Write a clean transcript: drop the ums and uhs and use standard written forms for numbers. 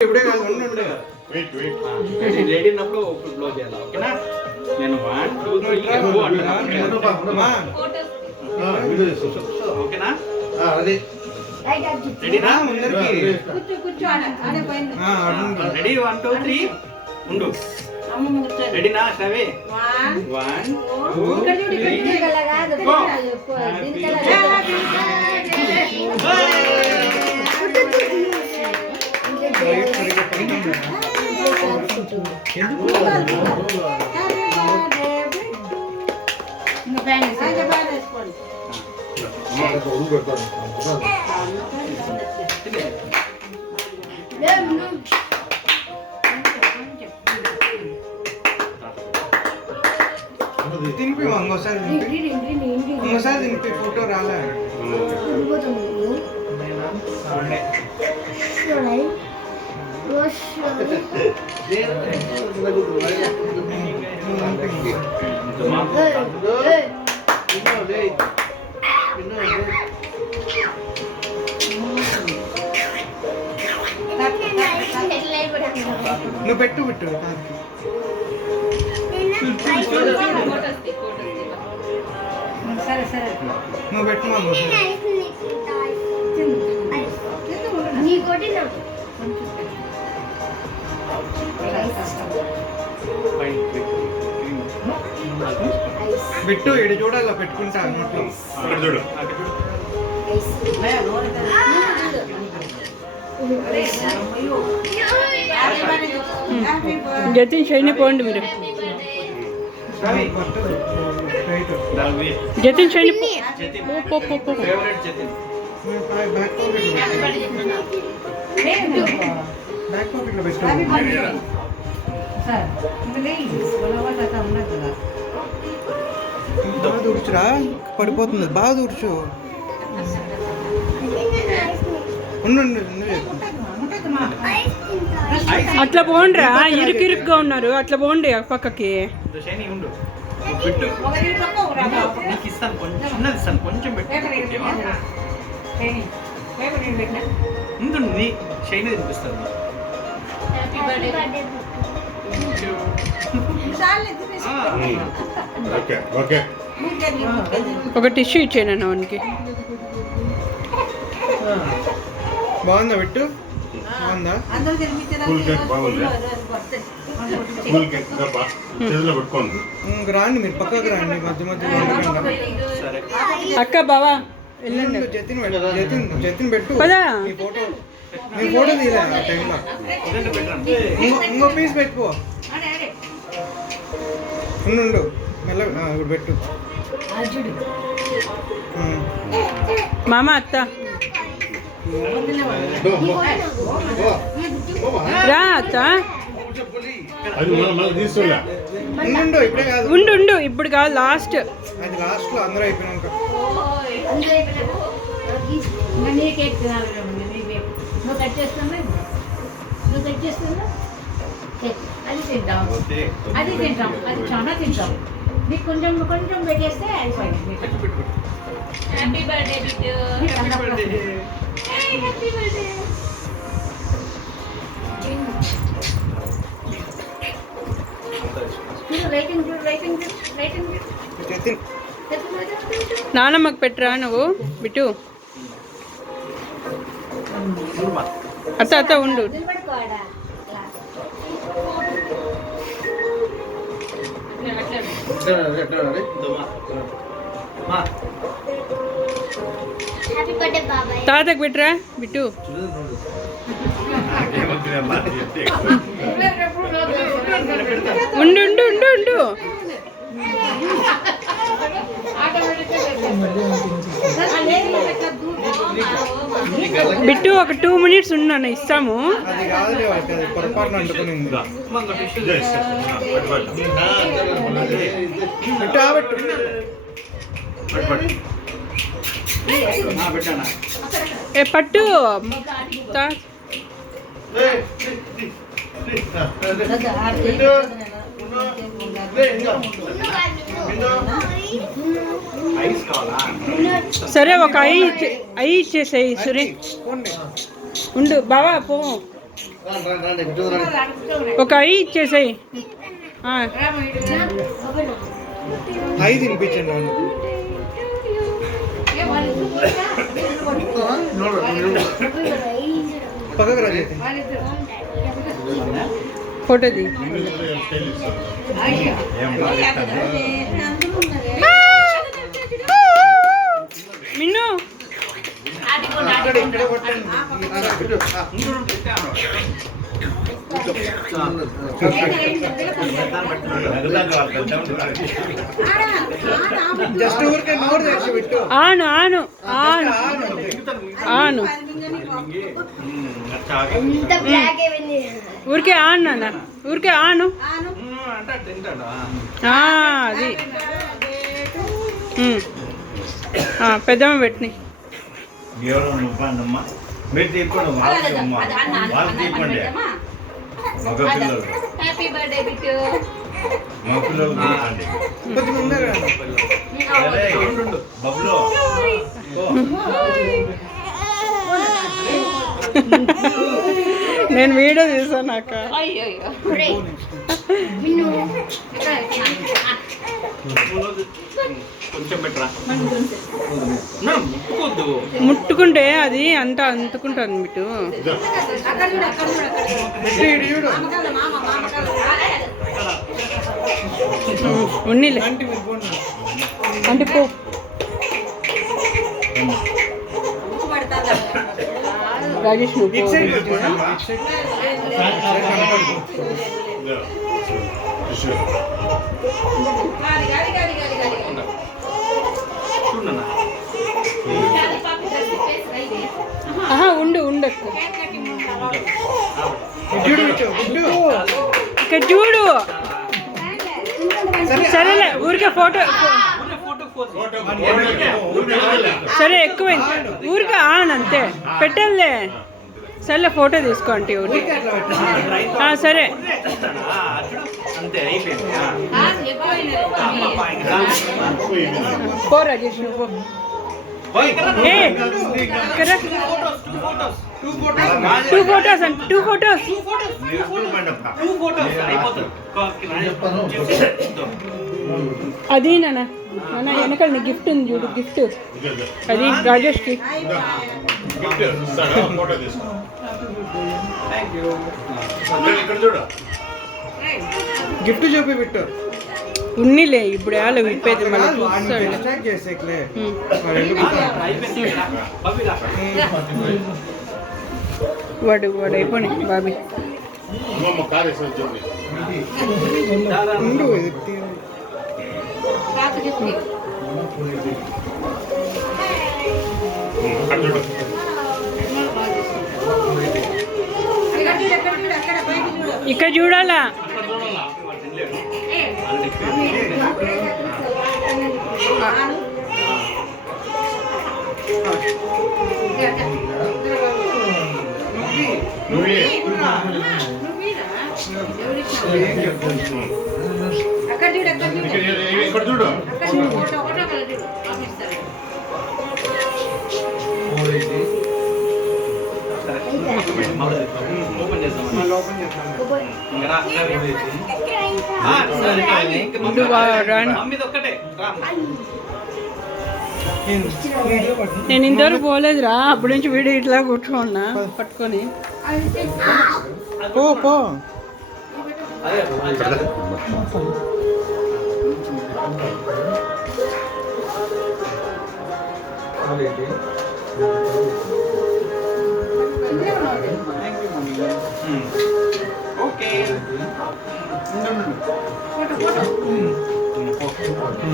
ఇప్పుడే కాదు ఉండు రెడీ ఉన్నప్పుడు బ్లో చేయాలి ఓకేనా నేను 1 2 3 4 అంటున్నా ఓకేనా అది రెడీనా ముందరికి కూర్చో రెడీ 1 2 3 ఉండు రెడీనా శ్రవి 1 2 తినిపి ఇంకోసారి తినిపి ఫోటో రాలే నువ్వు పెట్టు సరే సరే నువ్వు పెట్టు పెట్టు ఇటు చూడాలి పెట్టుకుంటా నోట్లో చూడు జతిన్ షైని పోండి మీరు జతిన్ షైని ఫేవరెట్ జతిన్ బ్యాక్ పాకెట్లో పెట్టు బాగా దూర్చురా పడిపోతుంది బాగా దూర్చు అట్లా పోండ్రా ఇరుకిరుగ్గా ఉన్నారు అట్లా పోండి పక్కకి కొంచెం ముందు షైన్ తినిపిస్తాను ఒక టిష్యూ ఇచ్చేయను వానికి బాగుందా పెట్టు బాగుందా రాండి మీరు పక్కకు రండి మధ్య మధ్య అక్క బావా వెళ్ళండి జతిన్ పెట్టు ఫోటో తీయలే ఆ టైంలో ఇంకో పీస్ పెట్టుకో ఉండు మెల్లగా ఇప్పుడు పెట్టు మామ అత్త రా అత్త ఉండు ఇప్పుడు కాదు లాస్ట్ అది లాస్ట్ లో అందరూ అయిపోయినాక అది తింటాం అది చాలా తింటాం నీకు కొంచెం కొంచెం పెట్టేస్తే అయిపోయింది హ్యాపీ బర్త్డే హ్యాపీ బర్త్డే నానమ్మకు పెట్టరా నువ్వు బిట్టు అత్త ఉండు తాతకు పెట్టరా బిట్టు ఉండు బిట్టు ఒక 2 minutes ఉన్నాను ఇస్తాము పట్టు సరే ఒక ఐ ఇచ్చేసేయి సురేష్ ఉండు బావా పో ఒక ఐ ఇచ్చేసాయి. ఐదు తినిపించండి పక్కకు రాజు ఫోటో ది. మిన్ను ఇక్కడే కొట్టండి జస్ట్ ఊరికే నోరు తెరిచి పెట్టు. ఆను ఆను ఆను ఆను ఊరికే ఆను నాన్న, ఊరికే ఆను. అది పెద్దమ్మ పెట్టినాయి. మీరు తీసుకోండి వాళ్ళు తీసుకోండి మగ పిల్లలు హ్యాపీ బర్త్డే బిట్టు. మగ పిల్లలు తీసుకోండి కొంచెం ముందే రా. బబ్లు నేను వీడియో తీసాను అక్క. అయ్యో కొంచెం పెట్టరా. ముట్టుకోద్దు. ముట్టుకుంటే అది అంతా అంటుకుంటుంది బిట్టు. ఉన్నీలే అంటే పో. రాజేష్ నువ్వు పో. చూడన్నా. ఉండు ఉండక్క. చూడు బిట్టు, బిట్టు. ఇక్కడ చూడు. సరేలే ఊరికే ఫోటో. సరే ఎక్కువైంది ఊరికే ఆన్ అంతే పెట్టాలే. సరేలే ఫోటో తీసుకో అంటే ఒకటి. సరే అంతే అయిపోయింది. పో రాజేష్ నువ్వు పో. ఏ ఇక్కడ టూ ఫోటోస్ అంటే టూ ఫోటోస్. అది నాన్న నాన్న వెనకాల నీ గిఫ్ట్ ఉంది చూడు. గిఫ్ట్ అది రాజేష్కి. గిఫ్ట్ చూపి బిట్టు. ఉన్నీలే ఇప్పుడు ఎలా విప్పేది మళ్ళీ చూస్తాడు. డిస్ట్రాక్ట్ చేసేట్లే. వాడు వాడు అయిపోయి బాబీ. ఉండు ఇది తీ- ఇక్కడ చూడాలా. అక్కడ చూడు అక్కడ చూడు ఇక్కడ చూడు అక్కడ చూడు ఫోటో ఫోటో కలర్ చూడు పంపిస్తారు. ఓపెన్ చేస్తాం. మళ్ళీ ఓపెన్ చేస్తాను. ఇంకా రా. సరే, కానీ ఇంకా ముందు రాను. మమ్మీది ఒక్కటే రా. ఇంట్లో పట్టు. నేను ఇంతవరకు పోలేదురా. అప్పటి నుంచి వీడియో ఇట్లా కూర్చోన్నా పట్టుకొని. పో పో. అదే ఓకే. Photo photo